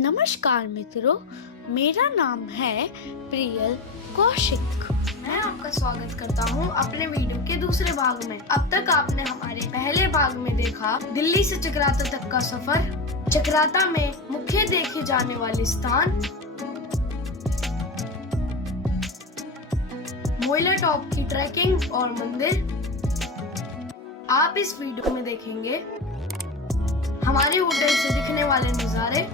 नमस्कार मित्रों, मेरा नाम है प्रियल कौशिक। मैं आपका स्वागत करता हूं अपने वीडियो के दूसरे भाग में। अब तक आपने हमारे पहले भाग में देखा दिल्ली से चक्राता तक का सफर, चक्राता में मुख्य देखे जाने वाले स्थान, मोइला टॉप की ट्रैकिंग और मंदिर। आप इस वीडियो में देखेंगे हमारे होटल से दिखने वाले नजारे,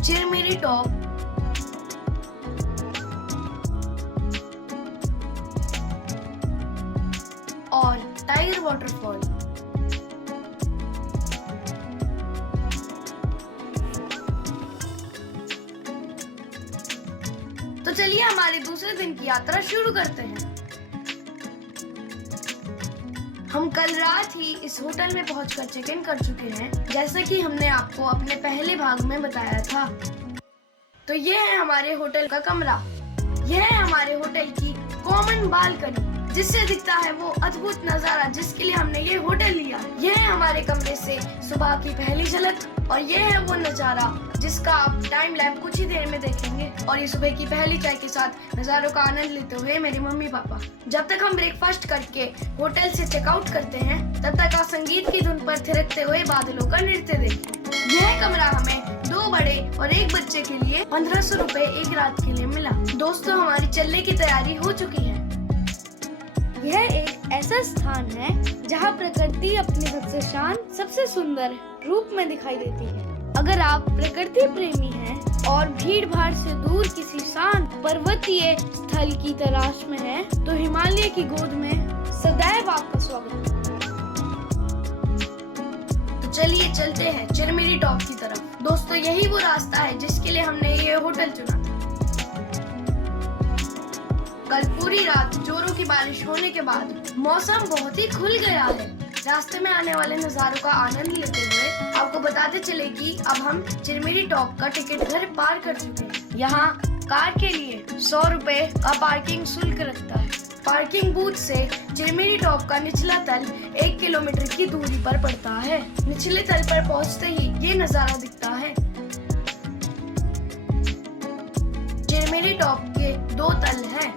चिरमिरी टॉप, और टाइगर वाटरफॉल। तो चलिए हमारे दूसरे दिन की यात्रा शुरू करते हैं। हम कल रात ही इस होटल में पहुंचकर चेक इन कर चुके हैं, जैसा कि हमने आपको अपने पहले भाग में बताया था। तो ये है हमारे होटल का कमरा। यह है हमारे होटल की कॉमन बालकनी, जिससे दिखता है वो अद्भुत नजारा जिसके लिए हमने ये होटल लिया। यह है हमारे कमरे से सुबह की पहली झलक, और यह है वो नजारा जिसका आप टाइम लैप कुछ ही देर में देखेंगे। और ये सुबह की पहली चाय के साथ नजारों का आनंद लेते हुए मेरे मम्मी पापा। जब तक हम ब्रेकफास्ट करके होटल से चेकआउट करते हैं, तब तक आप संगीत की धुन पर थिरकते हुए बादलों का नृत्य देखें। यह कमरा हमें 2 बड़े और 1 बच्चे के लिए 1500 रुपए एक रात के लिए मिला। दोस्तों, हमारी चलने की तैयारी हो चुकी है। यह एक ऐसा स्थान है जहाँ प्रकृति अपने सबसे शांत, सबसे सुंदर रूप में दिखाई देती है। अगर आप प्रकृति प्रेमी हैं और भीड़ भाड़ से दूर किसी शांत पर्वतीय स्थल की तलाश में हैं, तो हिमालय की गोद में सदैव आपका स्वागत है। तो चलिए चलते हैं चिरमिरी टॉप की तरफ। दोस्तों, यही वो रास्ता है जिसके लिए हमने ये होटल चुना था। कल पूरी रात जोरों की बारिश होने के बाद मौसम बहुत ही खुल गया है। रास्ते में आने वाले नजारों का आनंद लेते हुए आपको बताते चले कि अब हम चिरमिरी टॉप का टिकट घर पार कर चुके हैं। यहाँ कार के लिए 100 रुपए का पार्किंग शुल्क लगता है। पार्किंग बूथ से चिरमिरी टॉप का निचला तल 1 किलोमीटर की दूरी पर पड़ता है। निचले तल पर पहुँचते ही ये नजारा दिखता है। चिरमिरी टॉप के 2 तल हैं।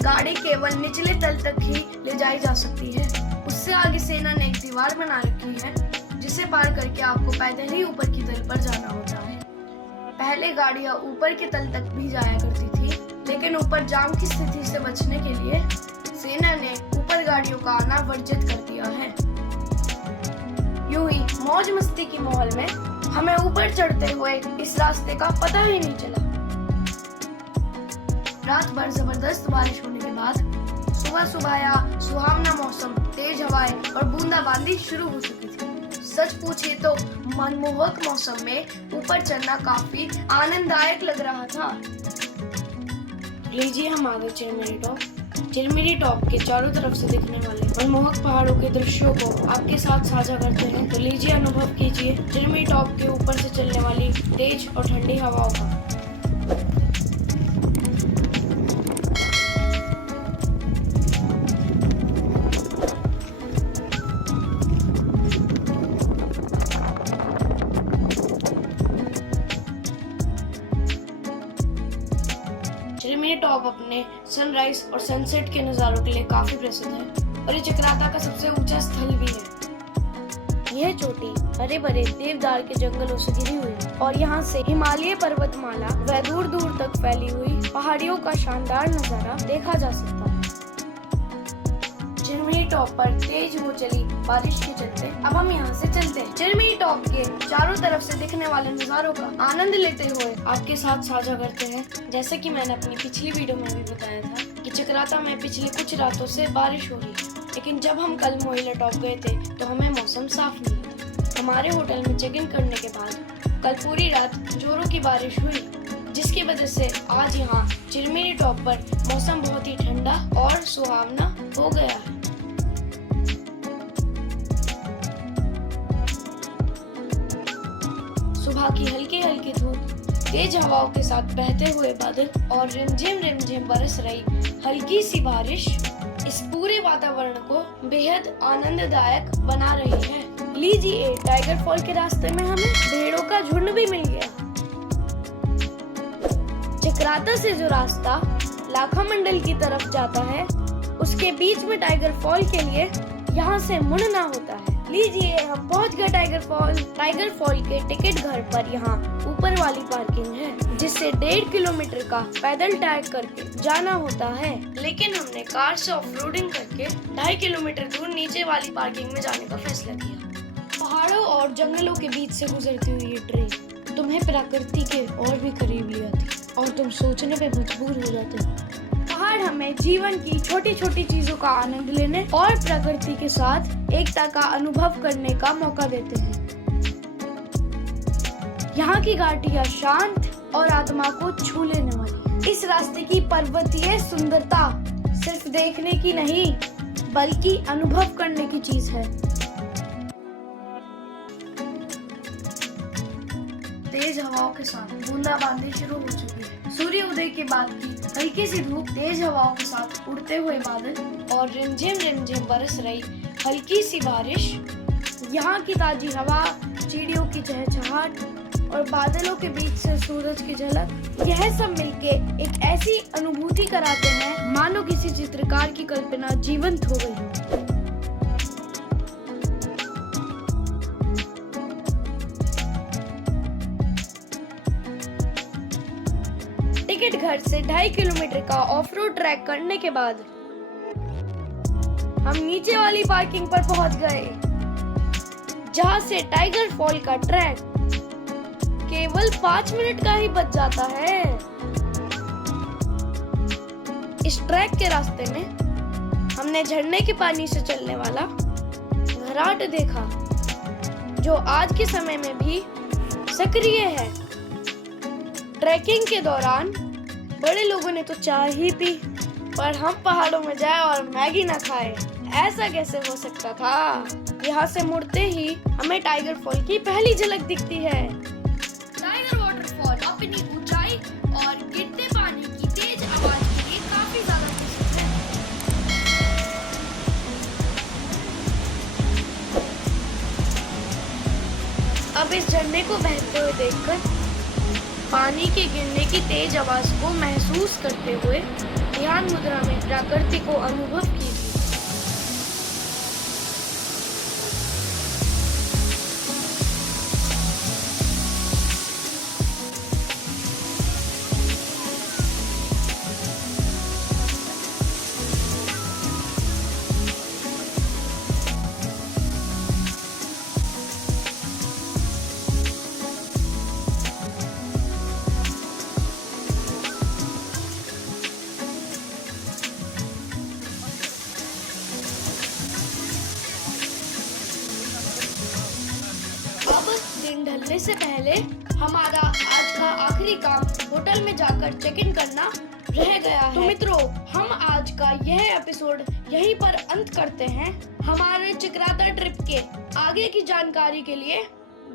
गाड़ी केवल निचले तल तक ही ले जाई जा सकती है। उससे आगे सेना ने एक दीवार बना रखी है, जिसे पार करके आपको पैदल ही ऊपर की तल पर जाना होता है। पहले गाड़ियां यूपर के तल तक भी जाया करती थी, लेकिन ऊपर जाम की स्थिति से बचने के लिए सेना ने ऊपर गाड़ियों का आना वर्जित कर दिया है। यूं ही मौज मस्ती की माहौल में हमें ऊपर चढ़ते हुए इस रास्ते का पता ही नहीं चला। रात भर जबरदस्त बारिश होने के बाद सुबह सुबह सुहावना मौसम, तेज हवाएं और बूंदाबांदी शुरू हो चुकी थी। सच पूछिए तो मनमोहक मौसम में ऊपर चढ़ना काफी आनंददायक लग रहा था। लीजिए, हम आ गए चिरमिरी टॉप। चिरमिरी टॉप के चारों तरफ से दिखने वाले मनमोहक पहाड़ों के दृश्यों को आपके साथ साझा करते हैं। तो लीजिए, अनुभव कीजिए चिरमिरी टॉप के ऊपर से चलने वाली तेज और ठंडी हवाओं का। चिरमिरी टॉप अपने सनराइज और सनसेट के नजारों के लिए काफी प्रसिद्ध है, और ये चक्राता का सबसे ऊंचा स्थल भी है। यह चोटी हरे भरे देवदार के जंगलों से घिरी हुई है, और यहाँ से हिमालय पर्वतमाला व दूर दूर तक फैली हुई पहाड़ियों का शानदार नजारा देखा जा सकता है। चिरमिरी टॉप पर तेज हो चली बारिश के चलते अब हम यहाँ से चलते हैं। चिरमिरी टॉप के चारों तरफ से दिखने वाले नजारों का आनंद लेते हुए आपके साथ साझा करते हैं। जैसे कि मैंने अपनी पिछली वीडियो में भी बताया था कि चक्राता में पिछली कुछ रातों से बारिश हो रही है, लेकिन जब हम कल मोइला टॉप गए थे तो हमें मौसम साफ मिला। हमारे होटल में चेक इन करने के बाद कल पूरी रात जोरों की बारिश हुई, जिसकी वजह से आज यहाँ चिरमिरी टॉप पर मौसम बहुत ही ठंडा और सुहावना हो गया है। सुबह की हल्की हल्की धूप, तेज हवाओं के साथ बहते हुए बादल और रिमझिम बरस रही हल्की सी बारिश इस पूरे वातावरण को बेहद आनंददायक बना रही है। लीजिए, टाइगर फॉल के रास्ते में हमें भेड़ों का झुंड भी मिल गया। चक्राता से जो रास्ता लाखा मंडल की तरफ जाता है, उसके बीच में टाइगर फॉल के लिए यहाँ से मुड़ना होता है। लीजिए, हम पहुँच गए टाइगर फॉल। टाइगर फॉल के टिकट घर पर यहाँ ऊपर वाली पार्किंग है, जिससे 1.5 किलोमीटर का पैदल ट्रैक करके जाना होता है। लेकिन हमने कार से ऑफ-रोडिंग करके 2.5 किलोमीटर दूर नीचे वाली पार्किंग में जाने का फैसला किया। पहाड़ों और जंगलों के बीच से गुजरती हुई ये ट्रेन तुम्हें प्रकृति के और भी करीब ले आती और तुम सोचने पे मजबूर हो जाते हो। पहाड़ हमें जीवन की छोटी छोटी चीजों का आनंद लेने और प्रकृति के साथ एकता का अनुभव करने का मौका देते हैं। यहाँ की घाटियाँ शांत और आत्मा को छू लेने वाली। इस रास्ते की पर्वतीय सुंदरता सिर्फ देखने की नहीं, बल्कि अनुभव करने की चीज है। तेज हवाओं के साथ बूंदाबांदी शुरू हो चुकी है। सूर्य उदय के बाद की हल्की सी धूप, तेज हवाओं के साथ उड़ते हुए बादल और रिमझिम बरस रही हल्की सी बारिश, यहाँ की ताजी हवा, चिड़ियों की चहचहाट और बादलों के बीच से सूरज की झलक, यह सब मिलके एक ऐसी अनुभूति कराते हैं मानो किसी चित्रकार की कल्पना जीवंत हो गई। टिकट घर से 2.5 किलोमीटर का ऑफ रोड ट्रैक करने के बाद हम नीचे वाली पार्किंग पर पहुंच गए, जहां से टाइगर फॉल का ट्रैक केवल 5 मिनट का ही बच जाता है। इस ट्रैक के रास्ते में हमने झरने के पानी से चलने वाला घराट देखा, जो आज के समय में भी सक्रिय है। ट्रैकिंग के दौरान बड़े लोगों ने तो चाय ही पी, पर हम पहाड़ों में जाए और मैगी ना खाए, ऐसा कैसे हो सकता था। यहाँ से मुड़ते ही हमें टाइगर फॉल की पहली झलक दिखती है। टाइगर वाटरफॉल अपनी ऊंचाई और गिरते पानी की तेज आवाज के लिए काफी ज्यादा प्रसिद्ध है। अब इस झरने को बहते हुए देखकर पानी के गिरने की तेज आवाज को महसूस करते हुए ध्यान मुद्रा में प्रकृति को अनुभव कीजिए। दिन ढलने से पहले हमारा आज का आखिरी काम होटल में जाकर चेक इन करना रह गया है। तो मित्रों, हम आज का यह एपिसोड यहीं पर अंत करते हैं। हमारे चक्राता ट्रिप के आगे की जानकारी के लिए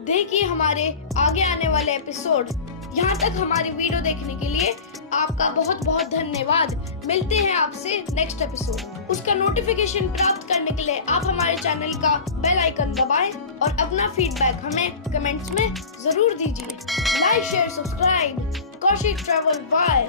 देखिए हमारे आगे आने वाले एपिसोड। यहाँ तक हमारी वीडियो देखने के लिए आपका बहुत बहुत धन्यवाद। मिलते हैं आपसे नेक्स्ट एपिसोड। उसका नोटिफिकेशन प्राप्त करने के लिए आप हमारे चैनल का बेल आइकन दबाएं और अपना फीडबैक हमें कमेंट्स में जरूर दीजिए। Like, share, subscribe. Kaushik travel by.